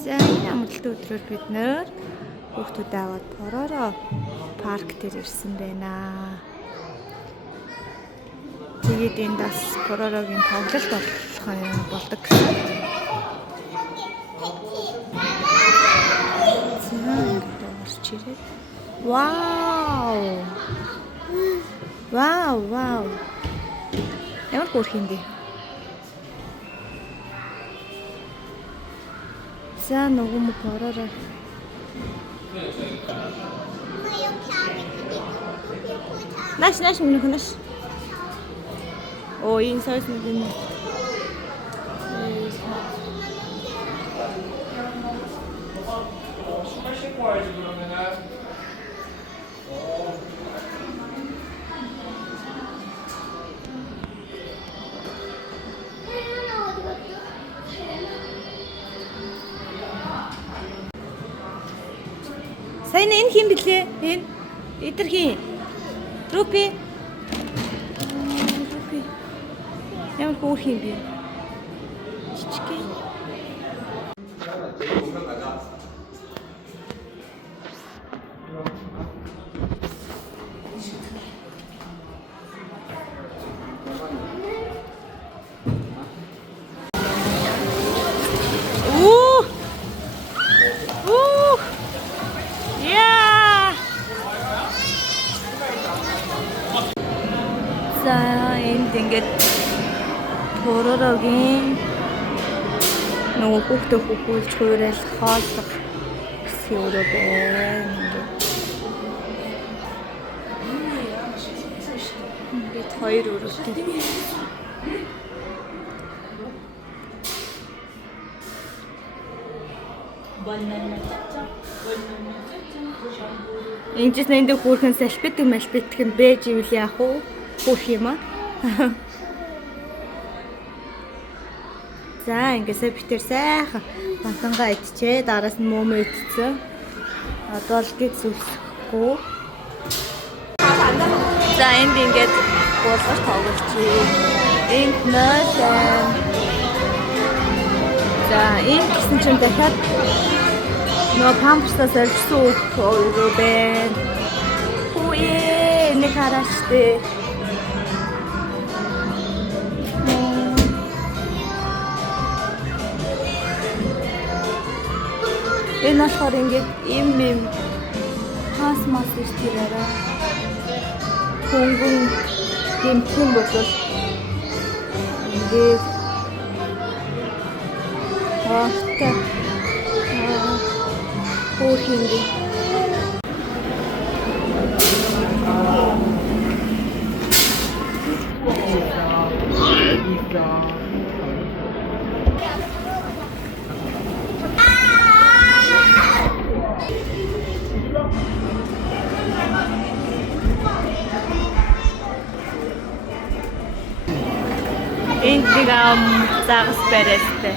За энэ амралтын өдрөөр бид нөр хүүхдүүдээ аваад Пороро парк дээр ирсэн байна. Тэгээд энд бас Поророгийн тоглолт болдог гэсэн. Вау! Вау, вау. Ямар хөөрх юм бэ? За нөгөө мө Пороро. Наш минь хөнөш. Оо, энэ сойс нэг юм. Сайн энэ хин блэ? Энэ эдэр хин. Рупи. Ямар хөөрх юм бэ? Чичгэн. За энд ингээд Поророгийн нөгөө хүүхдээ хөхүүлж хуурал хооллох гэсэн өрөө байна. Ингээд хоёр өрөөтэй. Энд ч нэндээ хүүхэн салбитг малбитг юм бэж ивэл яах вэ? Хөөх юм аа. За ингэсээ битэр сайхан бантангаа идчихээ. Дараас нь мөмө идчихсэн. Одоо л гээд зүсэхгүй. За энд ингээд буулгаж тоглож байна. Энд нөөсөн. За энэ гэсэн чинь дахиад нөө памперсаас олжсон үг байна. Үе нэг харааштэ. Энэ болохоор ингээд юм хас мас иртээрээ хөнгөн гэмтэн болол ингээд хаатай хөөх юм бэ. Энд нэг загас барайстай.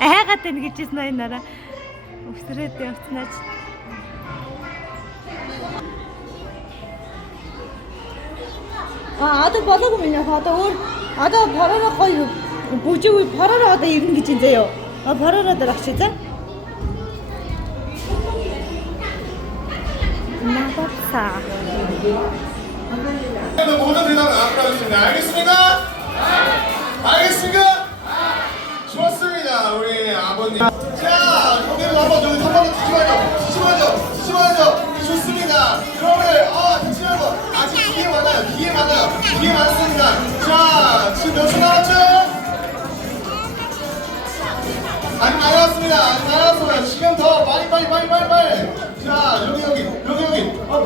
Айгаад байна гэж хэлсэн энэ нараа. Өсрөөд явцнаач. одоо болоогүй минь яг одоо өөр одоо бороо гоё бүжиг бороо одоо ирнэ гэж энэ заяа. Бороо дээр очиж за. 나봤어. 모든 대답을 안 받았습니다. 알겠습니까? 알겠습니까? 좋습니다. 우리 아버님. 자, 형님 한번 여기 한 번 더 뒤집어야죠. 좋습니다. 여러분들, 듣지 말고 아직 기회 많아요. 기회 많습니다. 자, 지금 몇 초 남았죠? 아직 많이 남았습니다. 지금 더 빨리. 자, 여기.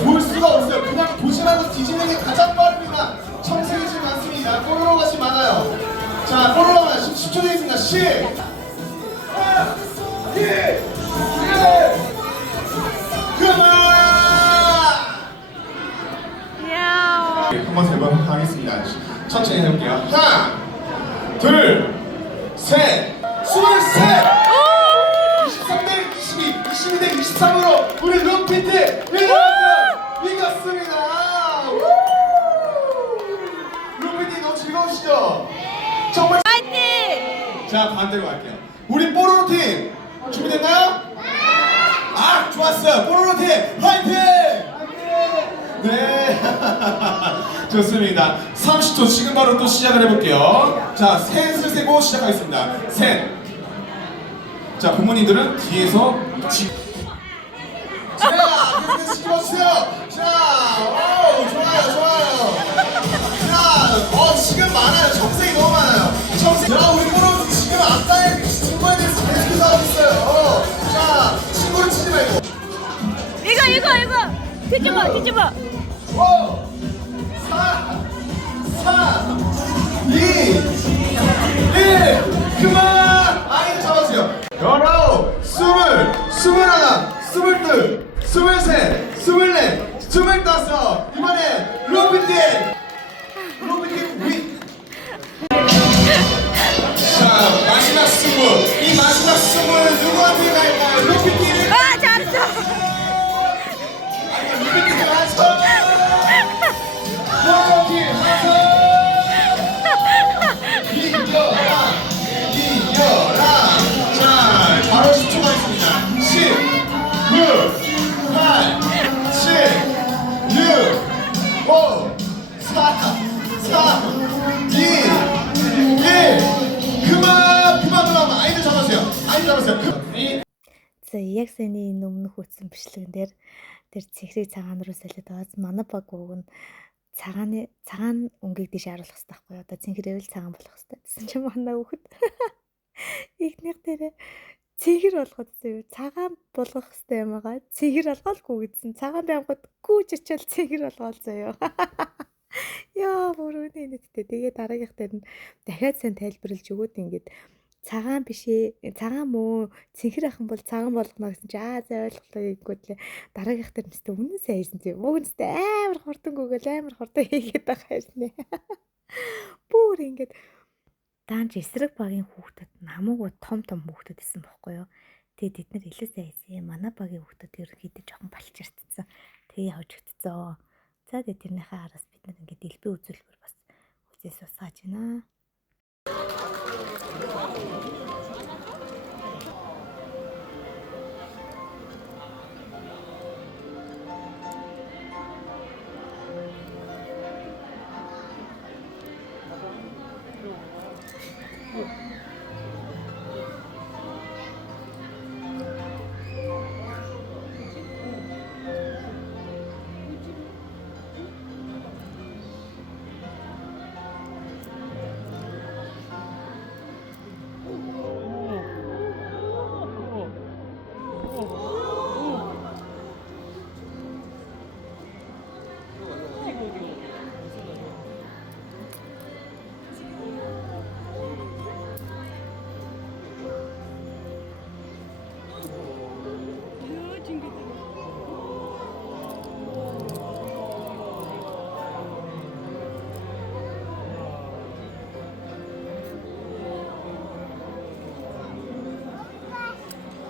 볼 수가 없어요. 그냥 보시면서 뒤지는 게 가장 빠릅니다. 청색이 지금 많습니다. 꼬르로 같이 많아요. 자, 꼬르로 가면 10초 되겠습니다. 10, 9, 1, 그만! 한번 세번 하겠습니다. 천천히 해볼게요. 하나, 둘, 셋, 23! 23대 22, 22대 23으로 우리 룸피트 이겼습니다. 룸피트 너무 즐거우시죠? 정말 파이팅! 자, 반대로 갈게요. 우리 뽀로로 팀 준비됐나요? 아, 좋았어요. 뽀로로 팀 화이팅! 네. 좋습니다. 30초 지금 바로 또 시작을 해볼게요. 자, 셋을 세고 시작하겠습니다. 셋. 자, 부모님들은 뒤에서 자, 계속해서 찍어주세요. 자, 오, 좋아요. 자, 지금 많아요. 청색이 너무 많아요. 자, 우리 뽀로로 지금 아까의 친구에 대해서 계속해서 하고 있어요. 자, 친구를 치지 말고. 이거. 뒤집어. 5, 4, 3, 2, 1, 그만! 아이를 잡아주세요. 19, 20, 21, 22, 23, 24, 25. 이번엔 로비팀 위. 자, 마지막 승부. 이 마지막 승부는 누구한테 갈까요? 로비팀이 잘했어. 로비팀이 하죠. 로비팀 하죠. 이겨라. 자, 바로 10초 가겠습니다. 10, 9, 8, 7, 6, 5, 4, 3, 2, 1. 그만. 아이들 잡으세요. За яг саяны энэ өмнөх үтсэн бичлэгэн дээр тэр цэгрийг цагаан руу солиод аваад манай баг ууг нь цагаан өнгийг дэш харуулах хэрэгтэй байхгүй юу? Одоо цэнхрэвэл цагаан болох хэрэгтэй. Тэсэн чинь манай хүүхэд ихнийх дээр цэнхэр болгоод зөө цагаан болгох хэрэгтэй юм байгаа. Цэнхэр болгоолгүй гэдсэн. Цагаан байнгут гүүж очил цэнхэр болгоол зөө. Яа бүрүүний нэттэй. Тэгээ дараагийнх дээр нь дахиад сайн тайлбарлаж өгөөд ингээд цагаан биш ээ. Цагаан мөө цэнхэр ахын бол цагаан болгоно гэсэн чи за ойлголоо гэнгүүтлээ. Дараагийнх дээр нэстэ үнэн сайн хэлсэн чи. Мөгнөстэй амар хурдангүйгээл амар хурдан хийгээд байгаа юм. Бүр ингээд даанч эсрэг багийн хүүхдэд намайг том хүүхдэд исэн бохгүй юу. Тэгээд бид нар илүү сайн хийсэн. Манай багийн хүүхдэд ерөнхийдөө жоохон балчирцсан. Тэгээ явж өгцөө. За тэгээд тэрнийхээ араас бид нар ингээд дэлбээ үзүүлбэр бас үзээс усгааж байна.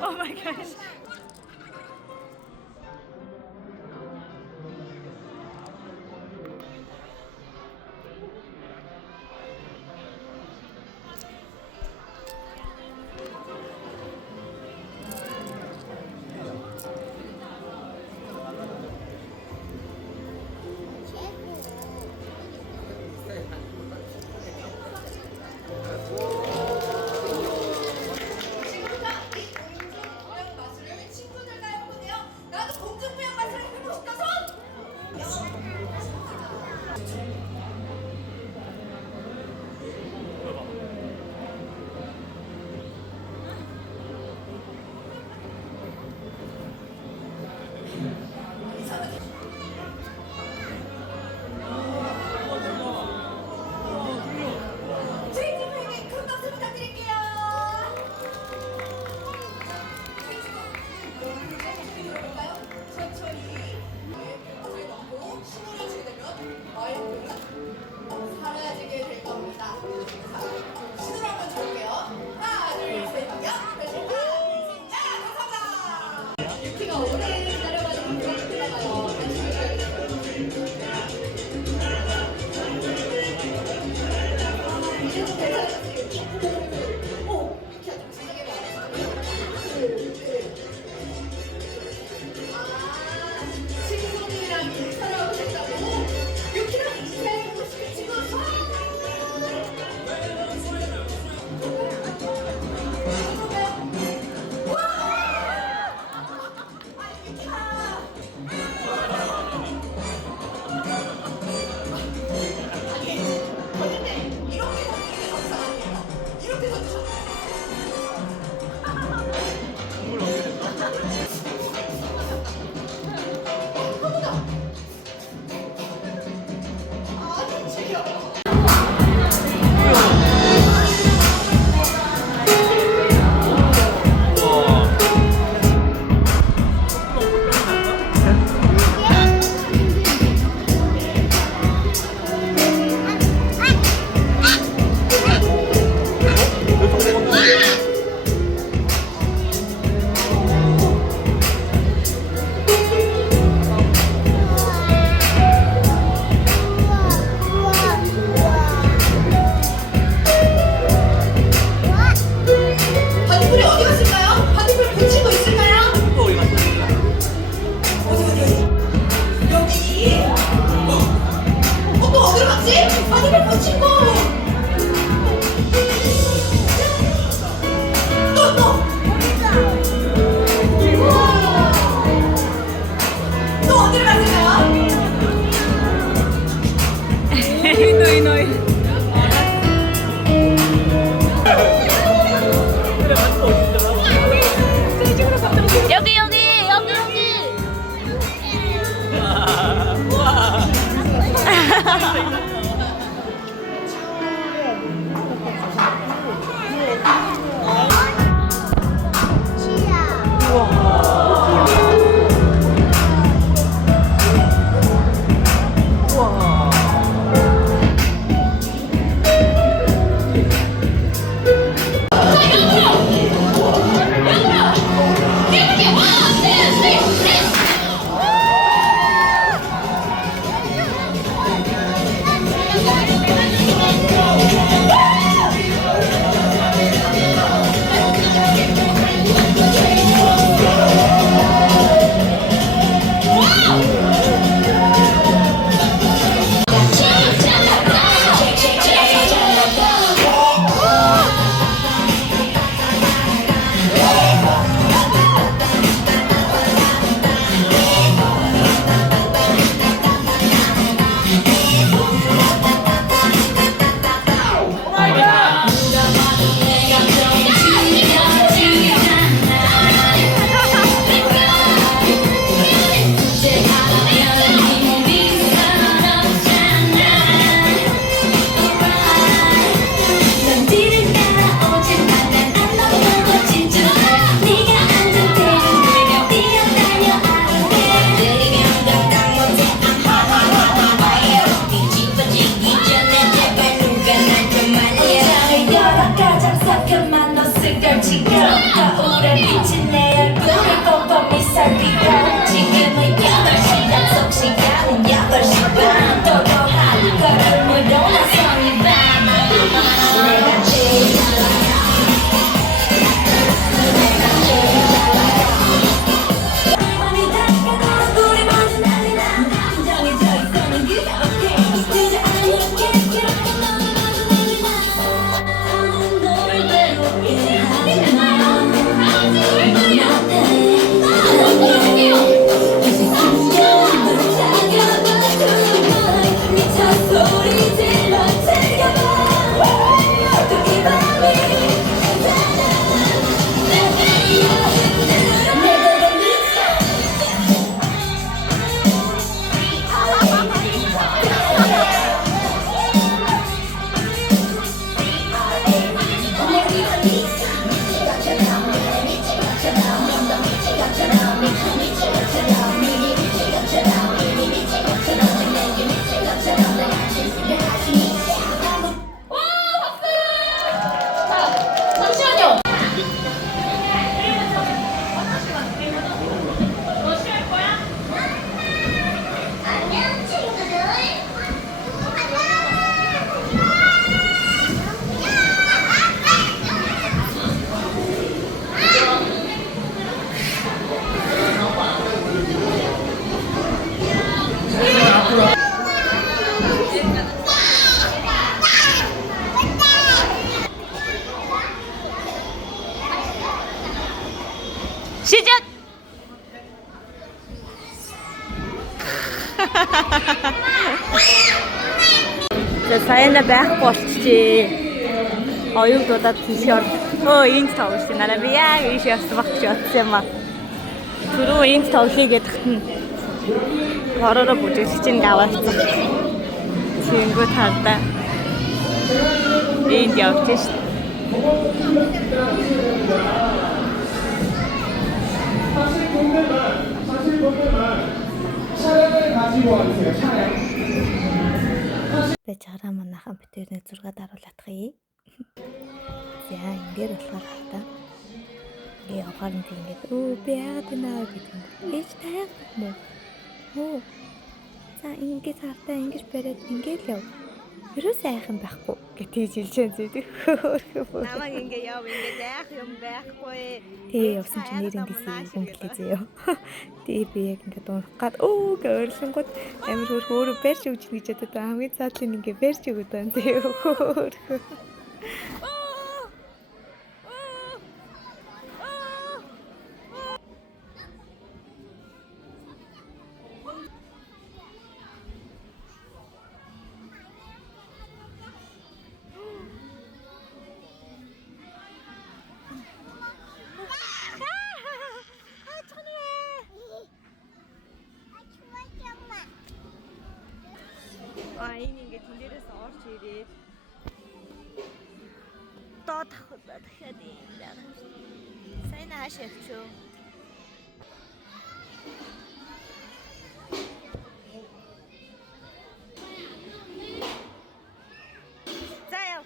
Oh my gosh. 반딧불이 어디 갔을까요? 반딧불 붙이고 있을까요? 여기. 또 어디로 갔지? 반딧불 붙이고. 또 어디로 갔을까요? 여기 여기 여기 여기. 지금은 8시 약속 시간은 8시 반 또도 하루 걸음으로 나선 이 밤 내가 제일 맘이 다가가 우리 모두 난리 나 긴장해져 있어는 그게 오케이 그저 아니게 그렇게 너무 난리 나 너를 외롭게 하지 마 시작. За саяна байхгүй болчихжээ. Оюутнуудад хэлэхээр энд тоглосон. Нараа би яг ийш явсан багч бодсон юм аа. Түрүү энд тоглоё гэдэгт нь хоророо бүжиглэж чинь гаваацсан. 친구 탔다. 에нд явж шít. 사실 본대만 차량을 가지고 와주세요. 차량. Тэ чараа манайхан битэрний 6 даруулах юм. За ингээд болохоор хата. Ингээ явахаар нь тэгээд өө би яагаад наа гэдэг юм. Ээж таяг юм уу? Оо. За ингээд хавтаа ингэж бариад ингээд яв. Ерөөс айхан байхгүй гэж хэлж зүйдэг. Намайг ингээ яв ингээ заах юм байхгүй. Тэгээ явсан чинь нэрэн дэсээ юм гэлээ зөө. Тэгээ би яг ингээ дуурах гад өө гөөрлөнгөд амир хөөрхөөр барьж өгч гэж бодод хамгийн цаатлын ингээ барьж өгöd байна зөө. Энэ ингээ тэн дээрээс орж ирээд доод хаваа дахиад юм даа. Сайн хааш явчихв. За яв.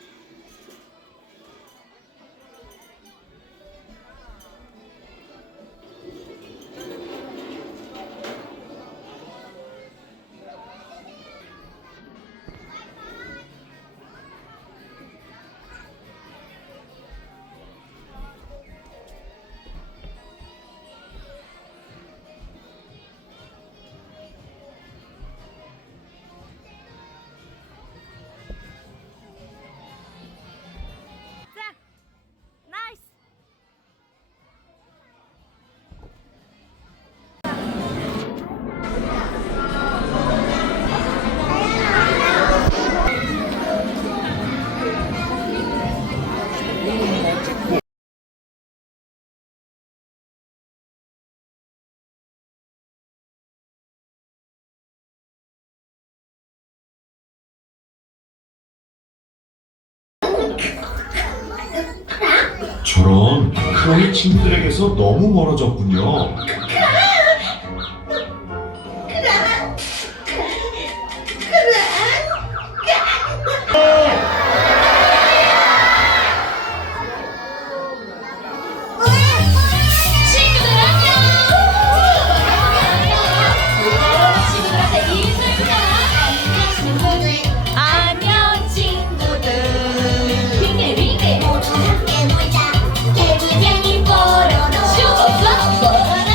Nice. 저런 크롱이 친구들에게서 너무 멀어졌군요. 친구들 안녕. 친구들한테 인사해볼까? 안녕 친구들. 빙글빙글 모두 함께 놀자. 개구쟁이 뽀로로. 슈퍼플러 뽀로로.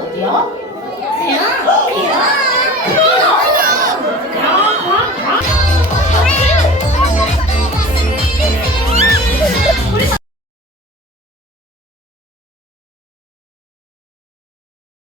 어디야? 그냥